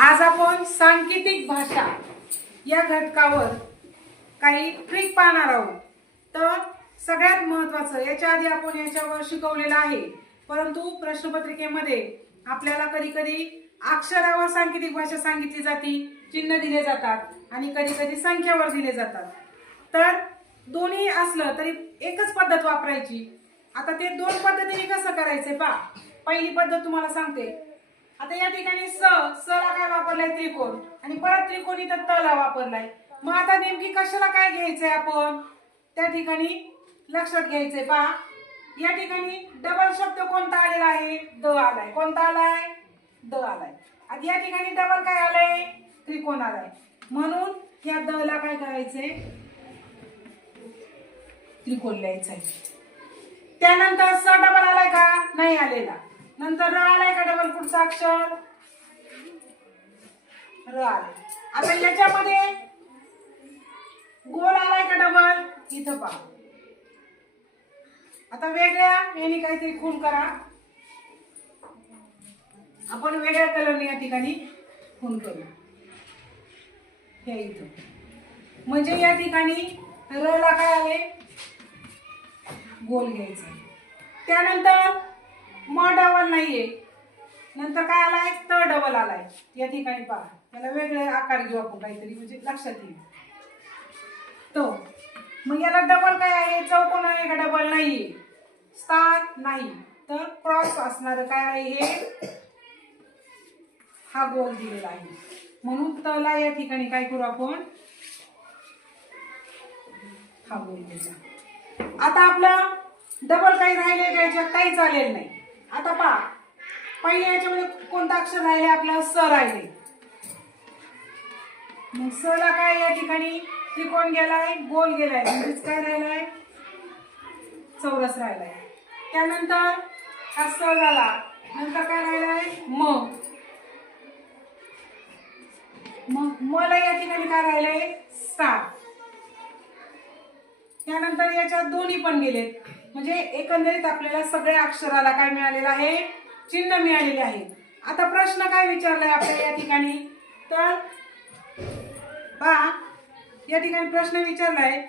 आज आपण सांकेतिक भाषा या घटकावर काही ट्रिक पाहणार आहोत. तर सगळ्यात महत्वाचं याच्या आधी आपण याच्यावर शिकवलेलं आहे. परंतु प्रश्नपत्रिकेमध्ये आपल्याला कधी कधी अक्षरावर सांकेतिक भाषा सांगितली जाते चिन्ह दिले जातात आणि कधी कधी संख्यावर दिले जातात. तर दोन्ही असलं तरी एकच पद्धत वापरायची. आता ते दोन पद्धतीने कसं करायचंय पा पहिली पद्धत तुम्हाला सांगते. आता या ठिकाणी स स ला काय वापरलाय? त्रिकोण. आणि परत त्रिकोण इथं त ला वापरलाय. मग आता नेमकी कशाला काय घ्यायचंय आपण? त्या ठिकाणी लक्षात घ्यायचंय. पा या ठिकाणी डबल शब्द कोणता आलेला आहे? द आलाय. कोणता आलाय? द आलाय. आता या ठिकाणी डबल काय आलंय? त्रिकोण आलाय. म्हणून या द ला काय करायचंय? त्रिकोण लिहायचंय. त्यानंतर स डबल आलाय का? नाही आलेला. नंतर र आलाय का डबल पुढचा अक्षर? र आलाय. आता याच्यामध्ये गोल आलाय का डबल इथं पहा. आता वेगळ्या याने काहीतरी खून करा. आपण वेगळ्या कलरने या ठिकाणी खून करू. हे इथं. म्हणजे या ठिकाणी र काय आले? गोल घ्यायचा. त्यानंतर म डबल नाहीये. नंतर काय आलाय? त डबल आलाय. या ठिकाणी पहा. त्याला वेगळे आकार घेऊ आपण काहीतरी म्हणजे लक्षात येईल. तो. मग याला डबल काय आहे? चौकोन आहे का? डबल नाहीये. स्टार नाही. तर क्रॉस असणार काय आहे हे? हा गोल दिलेला आहे. म्हणून तला या ठिकाणी काय करू आपण? हा गोल घ्यायचा आता आपला डबल काही राहिले का? काही चालेल नाही. आता पहा. पहिले याच्यामध्ये कोणतं अक्षर राहिले? आपलं स राहिले. मग स ला काय या ठिकाणी? त्रिकोण गेलाय गोल गेलाय. म्हणजेच काय राहिलाय? चौरस राहिलाय. त्यानंतर हा स झाला. नंतर काय राहिलाय? म. मग मला या ठिकाणी काय राहिलंय? सात. त्यानंतर याच्यात दोन्ही पण गेलेत. म्हणजे एकंदरीत आपल्याला सगळ्या अक्षराला काय मिळालेलं आहे? चिन्ह मिळालेले आहे. आता प्रश्न काय विचारलाय आपल्याला या ठिकाणी? तर पहा या ठिकाणी प्रश्न विचारलाय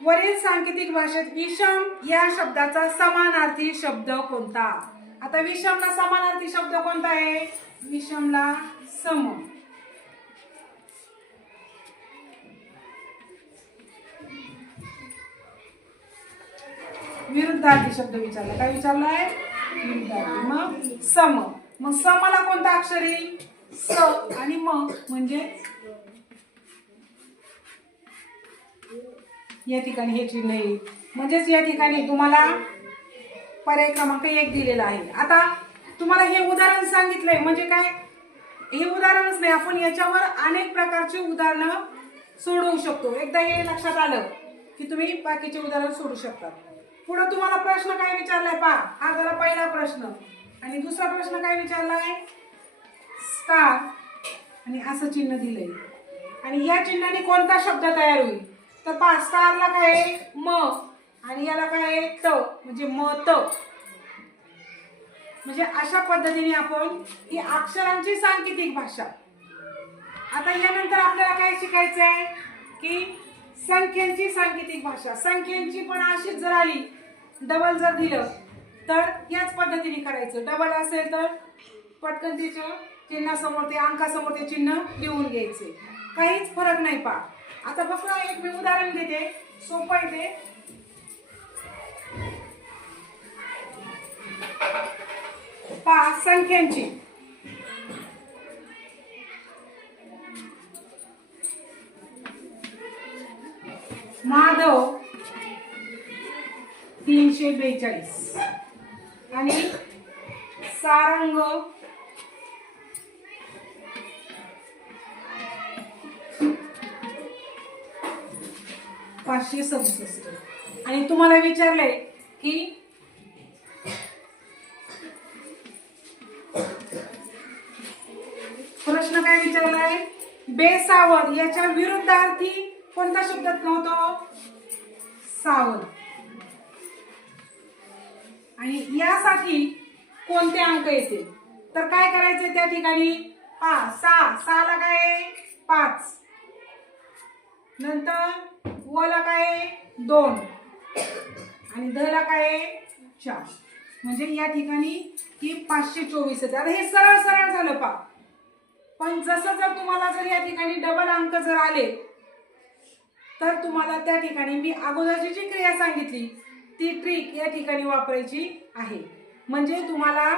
वरील सांकेतिक भाषेत विषम या शब्दाचा समानार्थी शब्द कोणता? आता विषमला समानार्थी शब्द कोणता आहे? विषमला सम. विरुद्धार्थी शब्द विचारला. काय विचारलाय विरुद्धार्थी मग सम. मग समला कोणता अक्षर येईल? स. आणि म म्हणजे या ठिकाणी हे चिन्ह येईल. म्हणजेच या ठिकाणी तुम्हाला पर्याय क्रमांक एक दिलेला आहे. आता तुम्हाला हे उदाहरण सांगितलंय. म्हणजे काय? हे उदाहरणच नाही. आपण याच्यावर अनेक प्रकारची उदाहरणं सोडवू शकतो. एकदा हे लक्षात आलं की तुम्ही बाकीचे उदाहरण सोडू शकता. पुढे तुम्हाला प्रश्न काय विचारलाय पहा. हा झाला पहिला प्रश्न. आणि दुसरा प्रश्न काय विचारलाय? स्टार. आणि असं चिन्ह दिलंय. आणि या चिन्हाने कोणता शब्द तयार होईल? तर पहा स्टारला काय आहे? म. आणि याला काय आहे? त. म्हणजे म त. म्हणजे अशा पद्धतीने आपण ही अक्षरांची सांकेतिक भाषा. आता यानंतर आपल्याला काय शिकायचं आहे की संख्यांची सांकेतिक भाषा. संख्यांची पण अशीच जर आली डबल जर दिलं तर याच पद्धतीने करायचं डबल असेल तर पटकन तिच्या चिन्हासमोर ते अंकासमोर ते चिन्ह लिहून घ्यायचे. काहीच फरक नाही पा आता फक्त एक मी उदाहरण देते. सोपं आहे ते. संख्यांची. माधव तीनशे बेचाळीस. आणि सारंग. पाचशे सदुसष्ट. आणि तुम्हाला विचारलंय की प्रश्न काय विचारलाय? बेसावध. याच्या विरुद्धार्थी कोणता शब्दात नव्हतो? सावध. आणि यासाठी कोणते अंक येतील? तर काय करायचे त्या ठिकाणी? पाच सहा. सहाला काय? आहे पाच. नंतर वला काय? दोन. आणि धला काय? चार. म्हणजे या ठिकाणी ही पाचशे चोवीस येते आता हे सरळ सरळ झालं पा पण जसं जर तुम्हाला जर या ठिकाणी डबल अंक जर आले तर तुम्हाला त्या ठिकाणी मी अगोदरची जी क्रिया सांगितली ती ट्रिक या ठिकाणी वापरायची आहे. म्हणजे तुम्हाला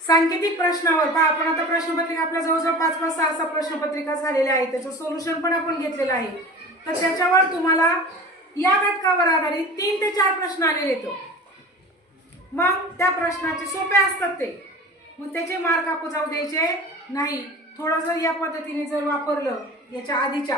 सांकेतिक प्रश्नावर पहा आपण आता प्रश्नपत्रिका आपल्या जवळजवळ पाच पाच सहा सहा प्रश्नपत्रिका झालेल्या आहेत. त्याचं सोल्युशन पण आपण घेतलेलं आहे. तर त्याच्यावर तुम्हाला या घटकावर आधारित तीन ते चार प्रश्न आलेले येतो मग त्या प्रश्नाचे सोपे असतात ते. मग त्याचे मार्क आपण जाऊ द्यायचे नाही. थोडं जर या पद्धतीने जर वापरलं याच्या आधीच्या.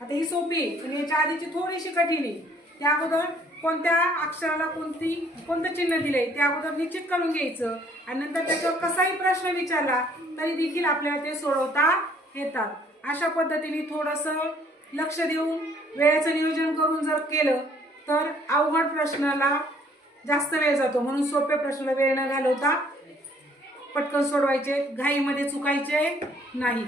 आता ही सोपी आहे पण याच्या आधीची थोडीशी कठीण आहे. त्या अगोदर कोणत्या अक्षराला कोणती कोणतं चिन्ह दिलंय ते अगोदर निश्चित करून घ्यायचं. आणि नंतर त्याच्यावर कसाही प्रश्न विचारला तरी देखील आपल्याला ते सोडवता येतात. अशा पद्धतीने थोडंसं लक्ष देऊन वेळेचं नियोजन करून जर केलं तर अवघड प्रश्नाला जास्त वेळ जातो. म्हणून सोप्या प्रश्नाला वेळ न घालवता पटकन सोडवायचे घाईमध्ये चुकायचे नाही.